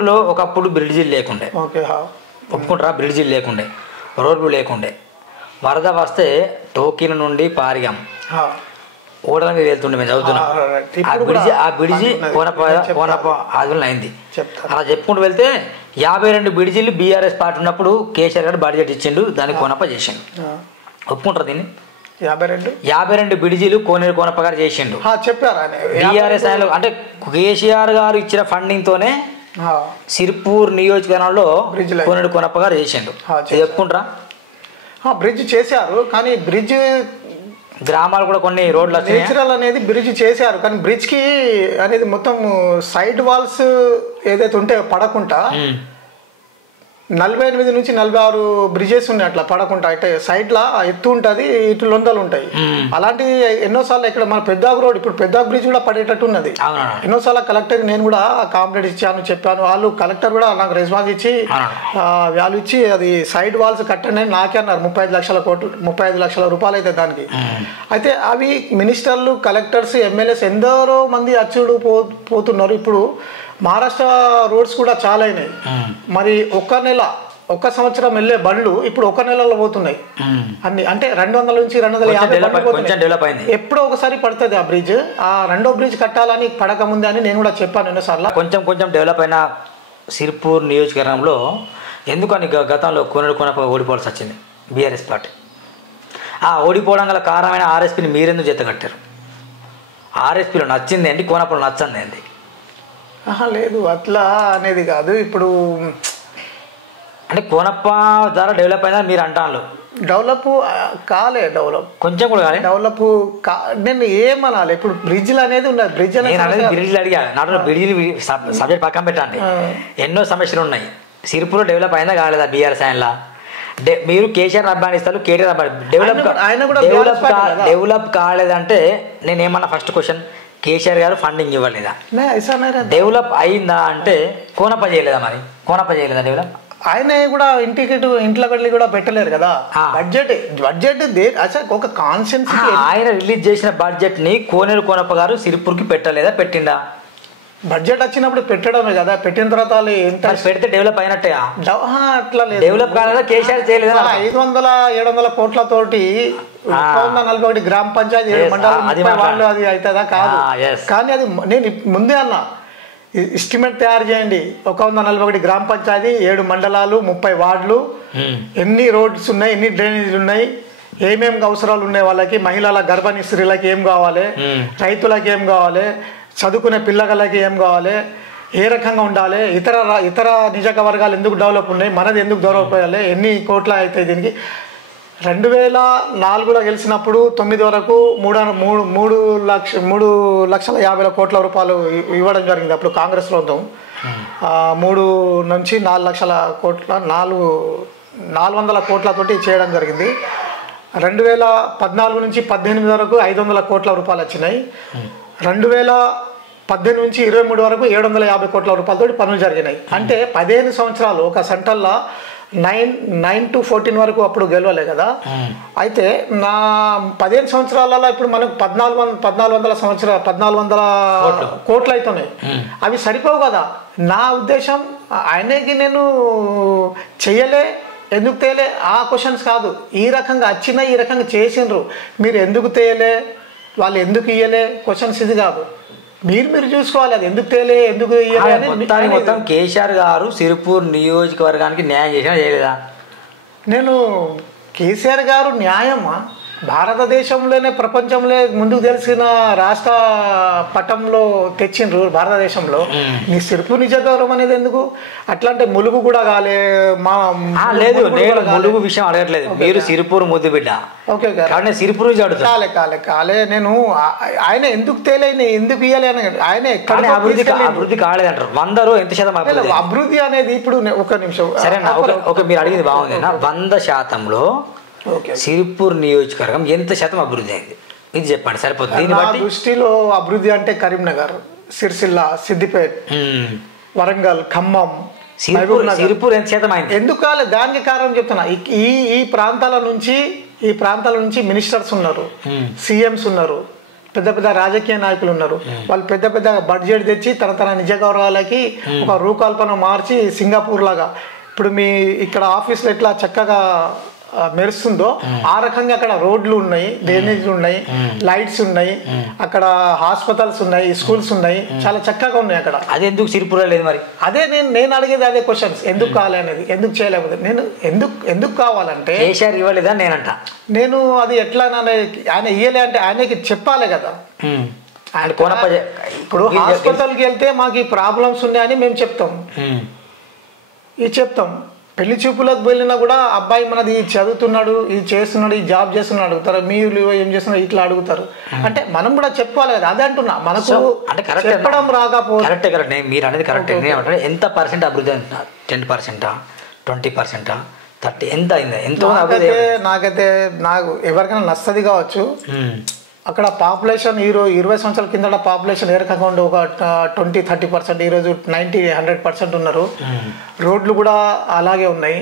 సిర్పూర్లో ఒకప్పుడు బ్రిడ్జిలు లేకుండే. ఒప్పుకుంటారా? బ్రిడ్జిలు లేకుండే, రోడ్లు లేకుండే. వరద వస్తే టోకిన నుండి పారిగాం ఓడల మీద వెళ్తుండే. మేము చదువుతున్నాం. ఆ బ్రిడ్జి కోనప ఆదులు అయింది. అలా చెప్పుకుంటూ వెళ్తే 52 బ్రిడ్జిలు బీఆర్ఎస్ పార్టీ ఉన్నప్పుడు కేసీఆర్ గారు బడ్జెట్ ఇచ్చిండు, దాన్ని కోనప చేసిండు. ఒప్పుకుంటారు దీన్ని? 52 బ్రిడ్జిలు కోనప్ప గారు చేసిండు చెప్పారు బీఆర్ఎస్ ఆయన. అంటే కేసీఆర్ గారు ఇచ్చిన ఫండింగ్ తోనే సిర్పూర్ నియోజకవర్గంలో కోనప్ప గారు చేసిండు. చెప్పుకుంటారా? బ్రిడ్జ్ చేశారు, కానీ బ్రిడ్జ్ గ్రామాలు కూడా కొన్ని రోడ్లు నేచురల్ అనేది బ్రిడ్జ్ చేశారు, కానీ బ్రిడ్జ్ కి అనేది మొత్తం సైడ్ వాల్స్ ఏదైతే ఉంటాయో పడకుండా 48 నుంచి 46 బ్రిడ్జెస్ ఉన్నాయి అట్లా పడకుండా. అంటే సైడ్ లా ఎత్తు ఉంటుంది, ఇటు లొందలు ఉంటాయి. అలాంటి ఎన్నోసార్లు ఇక్కడ మన పెద్దాకు రోడ్, ఇప్పుడు పెద్దాకు బ్రిడ్జ్ కూడా పడేటట్టు ఉన్నది. ఎన్నోసార్లు కలెక్టర్ నేను కూడా కాంప్లైంట్ ఇచ్చాను, చెప్పాను. వాళ్ళు కలెక్టర్ కూడా నాకు రెస్పాన్స్ ఇచ్చి వాల్యూ ఇచ్చి అది సైడ్ వాల్స్ కట్టండి అని నాకే అన్నారు. 35 లక్షల రూపాయలు అయితే దానికి. అయితే అవి మినిస్టర్లు, కలెక్టర్స్, ఎమ్మెల్యేస్ ఎందరో మంది అచ్చుడు పోతున్నారు. ఇప్పుడు మహారాష్ట్ర రోడ్స్ కూడా చాలా అయినాయి. మరి ఒక్క సంవత్సరం వెళ్ళే బండ్లు ఇప్పుడు 1 నెలలో పోతున్నాయి అన్ని. అంటే 200 నుంచి 250 ఎప్పుడో ఒకసారి పడుతుంది ఆ బ్రిడ్జ్. ఆ రెండో బ్రిడ్జ్ కట్టాలని పడక ముందే అని నేను కూడా చెప్పాను ఎన్నోసార్లు. కొంచెం డెవలప్ అయిన సిర్పూర్ నియోజకవర్గంలో ఎందుకని గతంలో కోనప్ప ఓడిపోవాల్సి వచ్చింది బీఆర్ఎస్ పార్టీ? ఆ ఓడిపోవడం గల కారణమైన ఆర్ఎస్పీని మీరెందుకు జత కట్టారు? ఆర్ఎస్పీలో నచ్చింది ఏంటి, కోనప్పలో నచ్చంది ఏంటి? లేదు అట్లా అనేది కాదు. ఇప్పుడు అంటే కోనప్ప ద్వారా డెవలప్ అయిందని మీరు అంటాను. డెవలప్ కాలే, కొంచెం కూడా కాలే డెవలప్. నేను ఏమనాలి, ఇప్పుడు బ్రిడ్జ్లు అనేది ఉన్నది. బ్రిడ్జ్లు అడిగా, నాటు బ్రిడ్జ్లు సబ్జెక్ట్ పక్కన పెట్టండి. ఎన్నో సమస్యలు ఉన్నాయి. సిర్పూర్లో డెవలప్ అయిందా కాలేదా బీఆర్ఎస్ ఆయనలా? మీరు కేసీఆర్ అభిమానిస్తారు, కేటీఆర్ డెవలప్ కాలేదంటే నేనేమన్నా ఫస్ట్ క్వశ్చన్, కేసీఆర్ గారు ఫండింగ్ ఇవ్వలేదా? డెవలప్ అయిందా అంటే కోనప్ప చేయలేదా? మరి కోనప్ప చేయలేదా డెవలప్? ఆయన కూడా ఇంట్లో కూడా పెట్టలేరు కదా బడ్జెట్. ఒక కాన్షియన్స్ ఆయన రిలీజ్ చేసిన బడ్జెట్ ని కోనప్ప గారు సిర్పూర్కి పెట్టలేదా? పెట్టిండా? బడ్జెట్ వచ్చినప్పుడు పెట్టడమే కదా, పెట్టిన తర్వాత పెడితే డెవలప్ అయినట్టే. అట్లా లేదు, డెవలప్ కాలేదా? కేసీఆర్ చేయలేదా? 500-700 కోట్లతోటి 141 గ్రామ పంచాయతీ 7 మండలాలు అది అవుతుందా? కాదు. కానీ అది నేను ముందే అన్నా, ఎస్టిమేట్ తయారు చేయండి. 141 గ్రామ పంచాయతీ, 7 మండలాలు, 30 వార్డులు, ఎన్ని రోడ్స్ ఉన్నాయి, ఎన్ని డ్రైనేజీలు ఉన్నాయి, ఏమేమి అవసరాలు ఉన్నాయి వాళ్ళకి, మహిళల గర్భిణీ స్త్రీలకి ఏం కావాలి, రైతులకి ఏం కావాలి, చదువుకునే పిల్లలకి ఏం కావాలి, ఏ రకంగా ఉండాలి, ఇతర నిజక వర్గాలు ఎందుకు డెవలప్ ఉన్నాయి, మనది ఎందుకు డెవలప్ అయ్యాలి, ఎన్ని కోట్ల అవుతాయి దీనికి. 2004లో గెలిచినప్పుడు 9 వరకు 3,50,00,000 కోట్ల రూపాయలు ఇవ్వడం జరిగింది. అప్పుడు కాంగ్రెస్లో ఉందాం. 3 నుంచి 4 లక్షల కోట్ల 400 కోట్లతోటి చేయడం జరిగింది. 2014 నుంచి 18 వరకు 500 కోట్ల రూపాయలు వచ్చినాయి. 2018 నుంచి 23 వరకు 750 కోట్ల రూపాయలతో పనులు జరిగినాయి. అంటే 15 సంవత్సరాలు ఒక సెంటర్లో 9 to 14 వరకు అప్పుడు గెలవలే కదా. అయితే నా 15 సంవత్సరాలలో ఇప్పుడు మనకు 1400 కోట్లు అవుతున్నాయి. అవి సరిపోవు కదా. నా ఉద్దేశం ఆయనకి నేను చెయ్యలే, ఎందుకు తేలే ఆ క్వశ్చన్స్ కాదు. ఈ రకంగా వచ్చినా, ఈ రకంగా చేసిండ్రు, మీరు ఎందుకు తేలే, వాళ్ళు ఎందుకు ఇయ్యలే క్వశ్చన్స్ ఇది కాదు. మీరు చూసుకోవాలి, అది ఎందుకు తేలే, ఎందుకు మొత్తం కేసీఆర్ గారు సిర్పూర్ నియోజకవర్గానికి న్యాయం చేసినా చేయలేదా? నేను కేసీఆర్ గారు న్యాయమా, భారతదేశంలోనే ప్రపంచంలో ముందుకు తెలిసిన రాష్ట్ర పటంలో తెచ్చిండ్రు భారతదేశంలో. నీ సిర్పూర్ నిజగౌరవం అనేది ఎందుకు అట్లా అంటే ములుగు కూడా కాలే. లేదు, నేను ములుగు విషయం అడగట్లేదు, మీరు సిర్పూర్ ముద్దు బిడ్డ. ఓకే సిర్పూర్ కాలే నేను ఆయన ఎందుకు తేలే, ఎందుకు ఇయ్యాలి అని ఆయన ఎక్కడ అభివృద్ధి కాలేదంటారు. 100 ఎంత శాతం అభివృద్ధి అనేది ఇప్పుడు ఒక నిమిషం సరేనా? ఓకే, మీరు అడిగింది బాగుంది. 100%లో సిర్పూర్ నియోజకవర్గం ఎంత శాతం అభివృద్ధి అయింది ఇది చెప్పండి, సరిపోతుంది. నా దృష్టిలో అభివృద్ధి అంటే కరీంనగర్, సిరిసిల్ల, సిద్దిపేట, వరంగల్, ఖమ్మం, సిర్పూర్ ఎంత శాతం అయింది. ఎందుకు కాలే దానికి కారణం చెప్తున్నా. ఈ ప్రాంతాల నుంచి మినిస్టర్స్ ఉన్నారు, సీఎంస్ ఉన్నారు, పెద్ద పెద్ద రాజకీయ నాయకులు ఉన్నారు, వాళ్ళు పెద్ద పెద్ద బడ్జెట్ తెచ్చి తన నిజ గౌరవాలకి ఒక రూపకల్పన మార్చి సింగపూర్ లాగా ఇప్పుడు మీ ఇక్కడ ఆఫీస్లో ఎట్లా చక్కగా మెరుస్తుందో ఆ రకంగా అక్కడ రోడ్లు ఉన్నాయి, డ్రైనేజ్లు ఉన్నాయి, లైట్స్ ఉన్నాయి, అక్కడ హాస్పిటల్స్ ఉన్నాయి, స్కూల్స్ ఉన్నాయి, చాలా చక్కగా ఉన్నాయి అక్కడ. అదే ఎందుకు సిరిపుర లేదు మరి? అదే నేను అడిగేది అదే క్వశ్చన్స్, ఎందుకు కావాలి అనేది, ఎందుకు చేయలేకపోతే నేను ఎందుకు కావాలంటే కేసీఆర్ ఇవ్వలేదా నేనంట. నేను అది ఎట్లా ఆయన ఇయ్యలే అంటే ఆయనకి చెప్పాలి కదా. ఇప్పుడు హాస్పిటల్కి వెళ్తే మాకు ఈ ప్రాబ్లమ్స్ ఉన్నాయని మేము చెప్తాం, ఇది చెప్తాం. పెళ్లి చూపులకు వెళ్ళినా కూడా అబ్బాయి మనది చదువుతున్నాడు, ఇది చేస్తున్నాడు, ఈ జాబ్ చేస్తున్నాడు అడుగుతారు, మీరు ఏం చేస్తున్నారు ఇట్లా అడుగుతారు. అంటే మనం కూడా చెప్పుకోవాలి కదా, అదే అంటున్నా. మనకు చెప్పడం రాకపోతే కరెక్ట్ మీరు అనేది కరెక్ట్. ఎంత పర్సెంట్ అభివృద్ధి అంటున్నారు? 10%, 20%, 30%? ఎంత అయింది? ఎంతో నాకైతే నాకు ఎవరికైనా నచ్చది కావచ్చు. అక్కడ పాపులేషన్ 20 సంవత్సరాల కింద పాపులేషన్ ఏ రకంగా ఉండే ఒక 20-30%, ఈరోజు 90-100% ఉన్నారు. రోడ్లు కూడా అలాగే ఉన్నాయి.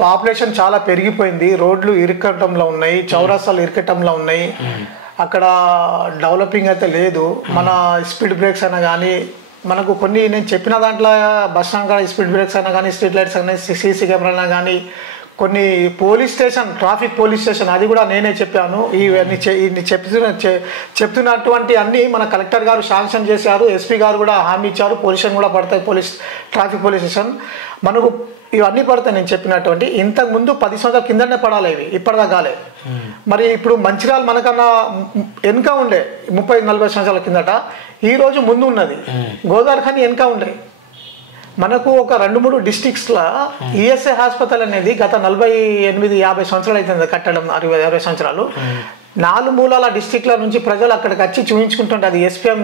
పాపులేషన్ చాలా పెరిగిపోయింది, రోడ్లు ఇరుకటంలో ఉన్నాయి, చౌరస్తాలు ఇరుకటంలో ఉన్నాయి. అక్కడ డెవలపింగ్ అయితే లేదు. మన స్పీడ్ బ్రేక్స్ అయినా కానీ మనకు కొన్ని నేను చెప్పిన దాంట్లో బస్ స్టాండ్ కాడ స్పీడ్ బ్రేక్స్ అయినా కానీ, స్ట్రీట్ లైట్స్ అయినా, సీసీ కెమెరాలు కానీ, కొన్ని police station, traffic police station అది కూడా నేనే చెప్పాను. ఇవన్నీ చెప్తున్నటువంటి అన్నీ మన కలెక్టర్ గారు శాంక్షన్ చేశారు, ఎస్పీ గారు కూడా హామీ ఇచ్చారు. పొల్యూషన్ కూడా పడతాయి, ట్రాఫిక్ పోలీస్ స్టేషన్ మనకు ఇవన్నీ పడతాయి నేను చెప్పినటువంటి. ఇంతకుముందు 10 సంవత్సరాల కిందనే పడాలి, ఇవి ఇప్పటిదా కాలే. మరి ఇప్పుడు మంచిర్యాల మనకన్నా వెనుక ఉండే 30-40 సంవత్సరాల కిందట, ఈరోజు ముందు ఉన్నది. గోదావరి ఖని వెనుక ఉండే. మనకు ఒక 2-3 డిస్ట్రిక్ట్స్లో ఈఎస్ఐ హాస్పిటల్ అనేది గత 48-50 సంవత్సరాలు అవుతుంది కట్టడం, 60-60 సంవత్సరాలు. 4 మూలాల డిస్ట్రిక్ట్ల నుంచి ప్రజలు అక్కడికి వచ్చి చూపించుకుంటుంటే, అది ఎస్పీఎం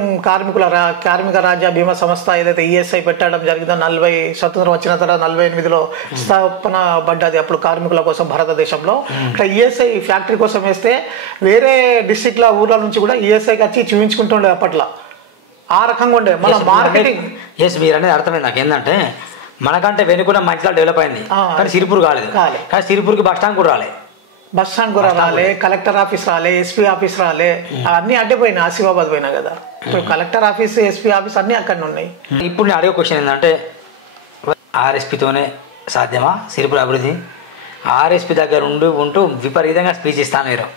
కార్మిక రాజ్య బీమా సంస్థ ఏదైతే ఈఎస్ఐ పెట్టడం జరిగిందో 40 స్వతంత్రం వచ్చిన తర్వాత 48లో స్థాపన పడ్డది అప్పుడు కార్మికుల కోసం భారతదేశంలో. ఇట్లా ఈఎస్ఐ ఫ్యాక్టరీ కోసం వేస్తే వేరే డిస్ట్రిక్ట్ల ఊర్ల నుంచి కూడా ఈఎస్ఐకి వచ్చి చూపించుకుంటుండే అప్పట్లో. ఆ రకంగా ఉండే మన మార్కెటింగ్. మీరు అనేది అర్థమైంది నాకు. ఏంటంటే మనకంటే వెనుకున్న మంచిగా డెవలప్ అయింది, కానీ సిరిపూర్ కాలేదు. కానీ సిరిపూర్కి బస్ స్టాండ్ కూడా రాలే, బస్ స్టాండ్ కూడా రాలే, కలెక్టర్ ఆఫీస్ రాలే, ఎస్పీ ఆఫీస్ రాలే, అన్నీ అడ్డిపోయినాయి. ఆసిఫాబాద్ పోయినా కదా, ఇప్పుడు కలెక్టర్ ఆఫీస్, ఎస్పీ ఆఫీస్ అన్నీ అక్కడ ఉన్నాయి. ఇప్పుడు నేను అడిగే క్వశ్చన్ ఏంటంటే, ఆర్ఎస్పీతోనే సాధ్యమా సిరిపూర్ అభివృద్ధి? ఆర్ఎస్పీ దగ్గర ఉంటూ విపరీతంగా స్పీచ్ ఇస్తాను మీరు.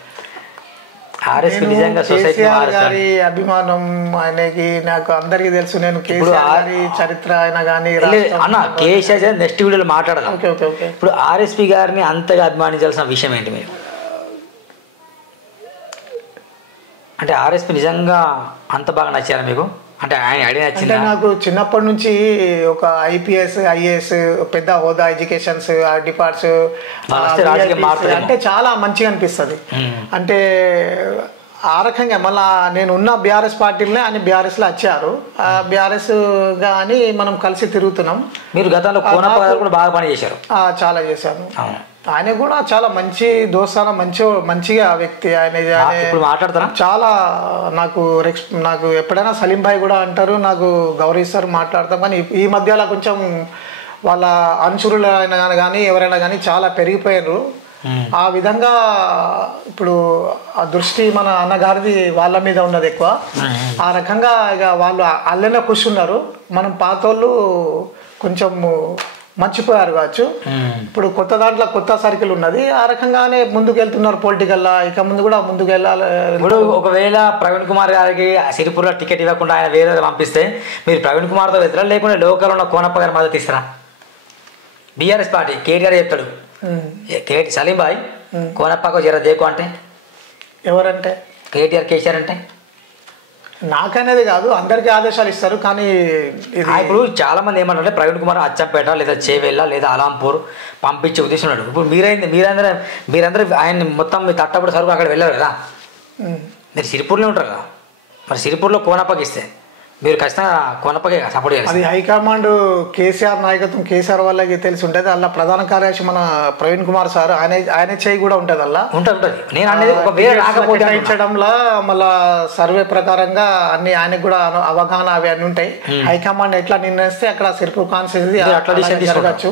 ఆర్ఎస్పీ నిజంగా సొసైటీ గారి అభిమానం ఆయనకి నాకు అందరికీ తెలుసు. నేను కేసీఆర్ గారి చరిత్ర అయినా కానీ అన్న కేసీఆర్ నెక్స్ట్ వీడియోలో మాట్లాడదాం. ఇప్పుడు ఆర్ఎస్పీ గారిని అంతగా అభిమానించాల్సిన విషయం ఏంటి మీరు? అంటే ఆర్ఎస్పీ నిజంగా అంత బాగా నచ్చారా మీకు? అంటే ఆయన ఐడియా నచ్చింది? నాకు చిన్నప్పటి నుంచి ఒక ఐపీఎస్, ఐఏఎస్, పెద్ద హోదా, ఎడ్యుకేషన్స్, డిపార్ట్స్ అంటే చాలా మంచిగా అనిపిస్తుంది. అంటే ఆ రకంగా మళ్ళీ నేను ఉన్న బీఆర్ఎస్ పార్టీలనే ఆయన బీఆర్ఎస్లో వచ్చారు. బీఆర్ఎస్ కానీ మనం కలిసి తిరుగుతున్నాం. మీరు గతంలో కూడా బాగా పని చేశారు. చాలా చేశాను. ఆయన కూడా చాలా మంచి దోస్తాన, మంచిగా వ్యక్తి ఆయన. చాలా నాకు ఎప్పుడైనా సలీం భాయ్ కూడా అంటారు, నాకు గౌరవిస్తారు, మాట్లాడతాం. కానీ ఈ మధ్యలో కొంచెం వాళ్ళ అనుచరులు అయినా కానీ ఎవరైనా కానీ చాలా పెరిగిపోయారు. ఆ విధంగా ఇప్పుడు ఆ దృష్టి మన అన్నగారిది వాళ్ళ మీద ఉన్నది ఎక్కువ. ఆ రకంగా ఇక వాళ్ళు అల్లనే కూర్చున్నారు. మనం పాతోళ్ళు కొంచెం మర్చిపోయారు కావచ్చు. ఇప్పుడు కొత్త దాంట్లో కొత్త సర్కిల్ ఉన్నది. ఆ రకంగానే ముందుకు వెళ్తున్నారు పొలిటికల్లా. ఇక ముందు కూడా ముందుకు వెళ్ళాలి. ఇప్పుడు ఒకవేళ ప్రవీణ్ కుమార్ గారికి సిరిపూర్లో టికెట్ ఇవ్వకుండా ఆయన వేరే పంపిస్తే మీరు ప్రవీణ్ కుమార్తో వెళ్తారా, లేకుండా లోకల్ ఉన్న కోనప్ప గారి మద్దతు ఇస్తారా? బీఆర్ఎస్ పార్టీ కేటీఆర్ చెప్తాడు, సలీం భాయ్ కోనప్పకు జర దేకు అంటే ఎవరంటే కేటీఆర్, కేసీఆర్ అంటే నాకనేది కాదు, అందరికీ ఆదేశాలు ఇస్తారు. కానీ ఇప్పుడు చాలా మంది ఏమంటారంటే ప్రవీణ్ కుమార్ అచ్చంపేట లేదా చేవెళ్ళ లేదా అలాంపూర్ పంపించే ఉద్దేశం ఉన్నాడు. ఇప్పుడు మీరందరూ ఆయన మొత్తం మీ తట్టబడి సరుకు అక్కడ వెళ్ళారు కదా, మీరు సిరిపూర్లో ఉంటారు కదా, మరి సిరిపూర్లో కోనప్పకి ఇస్తే మీరు ఖచ్చితంగా కోనప్పకే సపోర్ట్ చేయాలి. అది హైకమాండ్ కేసీఆర్ నాయకత్వం, కేసీఆర్ వాళ్ళకి తెలిసి ఉంటుంది. అలా ప్రధాన కార్యదర్శి మన ప్రవీణ్ కుమార్ సార్, ఆయన చేయి కూడా ఉంటుంది. అలా ఉంటుంది. నేను అనేది ఒక వేరే రాకపోయించడంలో మళ్ళా సర్వే ప్రకారంగా అన్ని ఆయనకు కూడా అవగాహన అవి అన్నీ ఉంటాయి. హైకమాండ్ ఎట్లా నిర్ణయిస్తే అక్కడ సిరిపూర్ కాన్స్టిట్యూన్సీ అట్లా జరగచ్చు.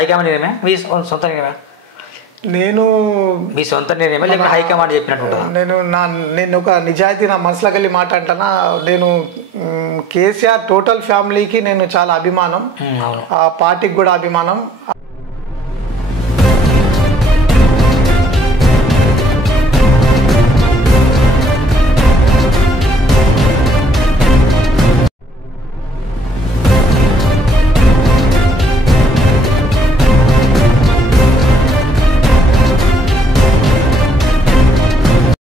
హైకమాండ్ సొంతంగా నేను మీ సొంత నిర్ణయం లేకపోతే హైకమాండ్ చెప్పినట్టు నేను ఒక నిజాయితీ నా మనసులోకి వెళ్ళి మాట అంటానా, నేను కేసీఆర్ టోటల్ ఫ్యామిలీకి నేను చాలా అభిమానం, ఆ పార్టీకి కూడా అభిమానం.